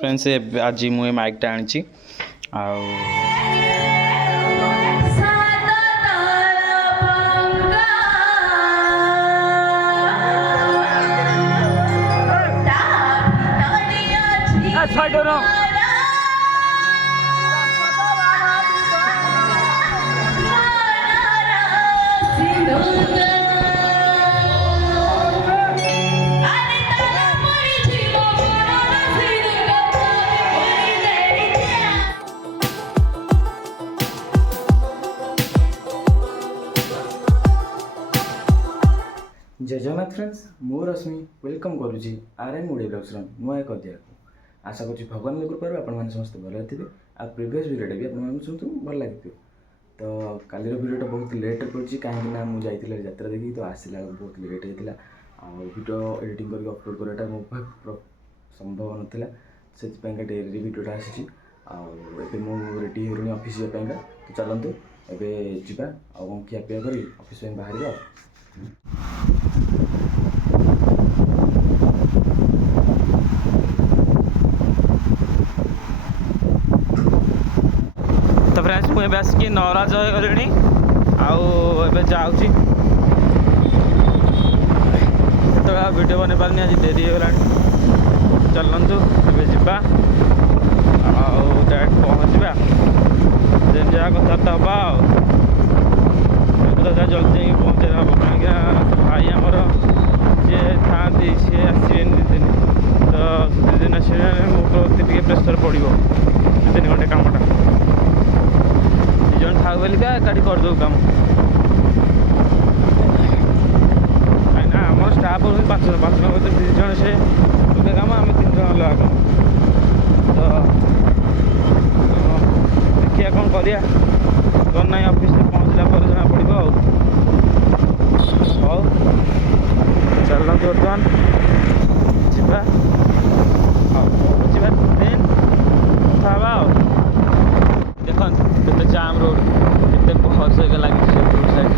Friends आज मुझे माइकटा आनी जय जगन्नाथ फ्रेंड्स मु रश्मि वेलकम करुँची आरएम ओडिया ब्लॉग्स नुआ एक अध्याय को आशा करुँची भगवान कृपार आपण समस्त भल थे आ प्रिवियस वीडियो भी आपको शुणु भल लगी तो कालीर वीडियो बहुत लेट पड़ी कहीं मुझे यात्रा देखी तो आसला बहुत लेट होता वीडियो एडिटिंग करके अपलोड कराटा मो संभव नाला से डेरी वीडियोटा आसी रेडी हो ऑफिस जापाई तो चलतु एवं जा खिया पिया कर ऑफिस बाहर तो फ्रेंड्स मुझे आसिक नराज हो गली जाऊँगी तो वीडियो बन पारे आज डेरी होगा चलतु एवं डायरेक्ट पहुँचा देन जहाँ कथबार्ता हाँ जल्दी पहुँचे हम कहीं भाई आमर जी था सी आसवे दिन तो दिन आसवे मो प्रति प्रेसर पड़ो 2-3 घंटे कमटा जन था बोलिका एकाठी करदे कम कहीं आम स्टाफ हो 5 जन 2 जन से तुले कम आम 3 जन अलग कम तो देखिए कौन कर ना ऑफिस पहुँचला पर जना पड़ो हौ चलतु बर्तमान जा पहुँचा देन कथा देखो के जाम रोड के बस लगे साइड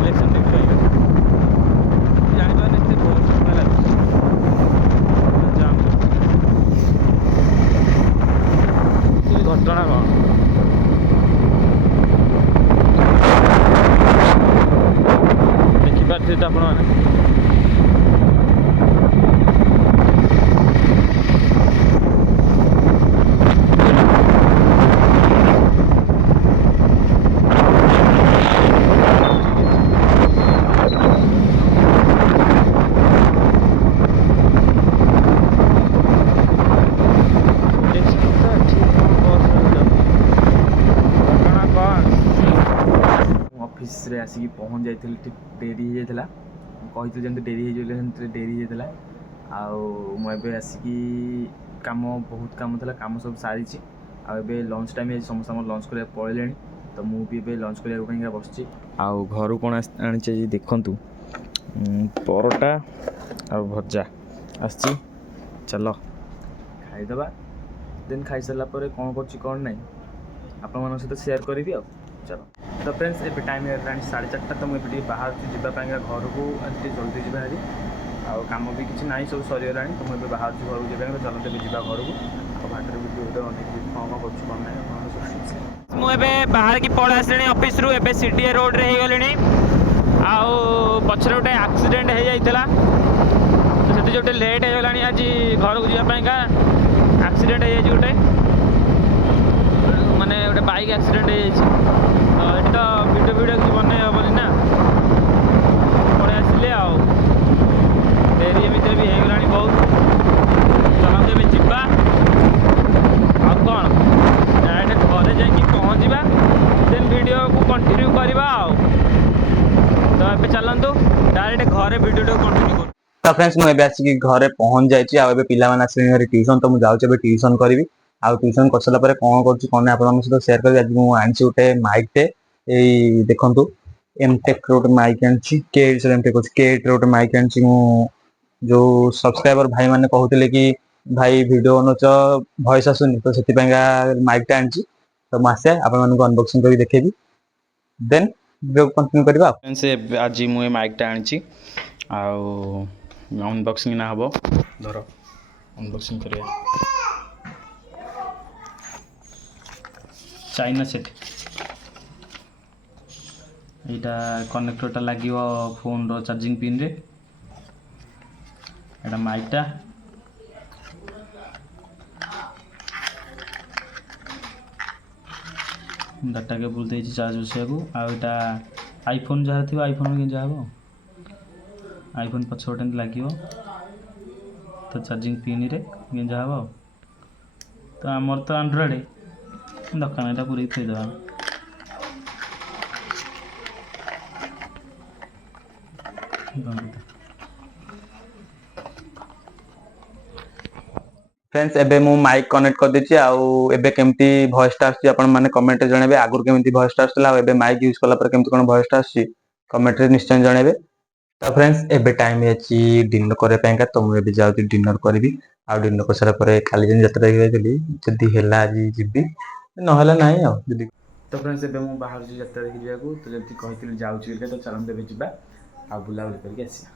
इलेक्शन देखिए जापारे बहुत समय लगे जाम घटना कौन देखिपारे तो आप ऑफिस रे आसिक पहुँच जाइए ठीक डेरी हो जाता कही जमी डेरी हो डेरी होता आबे आसिक कम बहुत कम था कम सब सारी आबे लंच टाइम समस्त लंच करा पड़े तो मुझे लंच करने बस घर कौन आनी देखु परोटा आ भजा आसी चल खाईदे देन खाई सारापर कौन कर ना आपण सहित सेयार करी चलो तो फ्रेंड्स ए टाइम है 4:30 तो मुझे बाहर जावाई घर को जल्दी जी भारी आम भी किसी ना सब सरीगला तो मुझे बाहर घर को जावाई तो चलते जा घर को बाटर वीडियो अनेक कौन कर मुझे बाहर की पड़ा आसे ऑफिस रू ए सीडीए रोड रे गली पचर गोटे एक्सीडेंट हो जाता तो से जो लेट होगा आज घर को जावाईका एक्सीडेंट हो गोटे माने गोटे बाइक एक्सीडेंट हो तो वीडियो किसी बन हेनी ना पड़े आसिले डेरी भितर भी होगला बहुत चलते भी जा कौन डायरेक्ट घरे जा पहुँचा देन वीडियो को कंटिन्यू करवा तो ये चलतु डायरेक्ट घरे वीडियो कंटिन्यू कर तो फ्रेंड्स मुझे आसिक घरे पहुँच जाइए पिलाने आसे ट्यूशन तो मुझे ट्यूशन करी ट्यूशन कर सारा कौन कर आप सहित सेयार करी आज मुझे आनी गोटे माइकटे यही देखु एमटेक गोटे माइक आनी के गोटे माइक आनी जो सब्सक्राइबर भाई मैंने कहते कि भाई वीडियो बनौच वॉइस आसुनी तो से माइकटा आनी तो मुझे आपको अनबॉक्सिंग कर देखेबी देन वीडियो कंटिन्यू करबा। आज मुझे माइकटा आनी अनबॉक्सिंग ना हम धर अनबॉक्सिंग करिया चाइना सेट एटा कनेक्टरटा लागिव फोन रो चार्जिंग पिन रे एटा माइकटा डाटा केबल देछि चार्ज बसियाकू आ एटा आईफोन जहाँ थी आईफोन के जहाँ आईफोन पछपटे लगे तो चार्जिंग पिन रे गेंजा हम तो आमर तो एंड्रॉइड दकान एटा पूरी थईदेवा फ्रेंड्स एबे मु माइक कनेक्ट कर देछि आउ एबे केमती वॉइस टा आछि आपण माने कमेंट रे जणेबे आगुर केमती वॉइस टा आछला एबे माइक यूज कला पर केमती कोन वॉइस टा आछि कमेंट रे निश्चय जणेबे। तो फ्रेंड्स एबे टाइम अछि डिनर करे पैंका तो मु एबे जाउति डिनर करबी आ डिनर कर सारा पर काली दिन यात्रा गेली जदी हेला जी जिबी न हला नाही आ जदी। तो फ्रेंड्स एबे मु बाहर जी यात्रा देखि जाकू तो जदी कहितली जाउची के तो चलन देबे जिबा आ बुला बुली करके आसी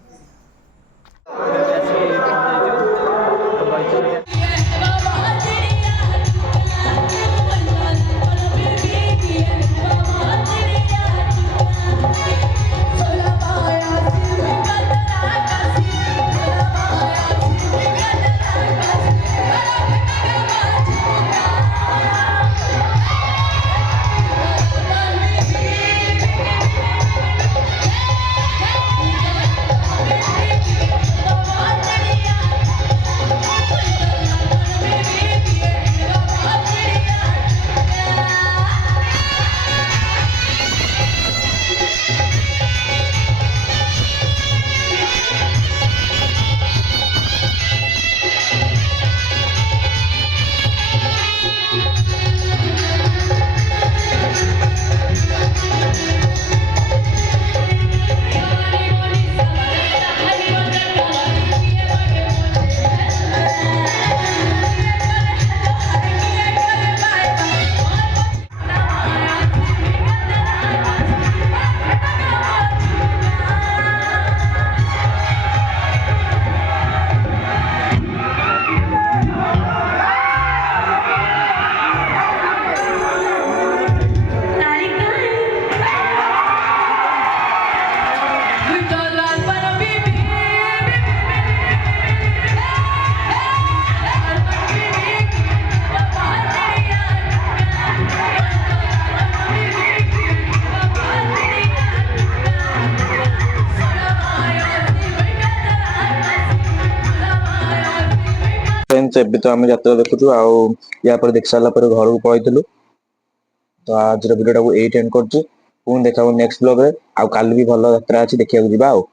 फ्रेंड्स एबे तो आम यात्रा देखु आउ या पर देख सारा पर घर को पळैथिलु तो आज वीडियो टाको एट एंड करछु पुन देखाबो नेक्स्ट ब्लॉग रे आउ काल भी भलो यात्रा अछि देखिया जिबा आउ।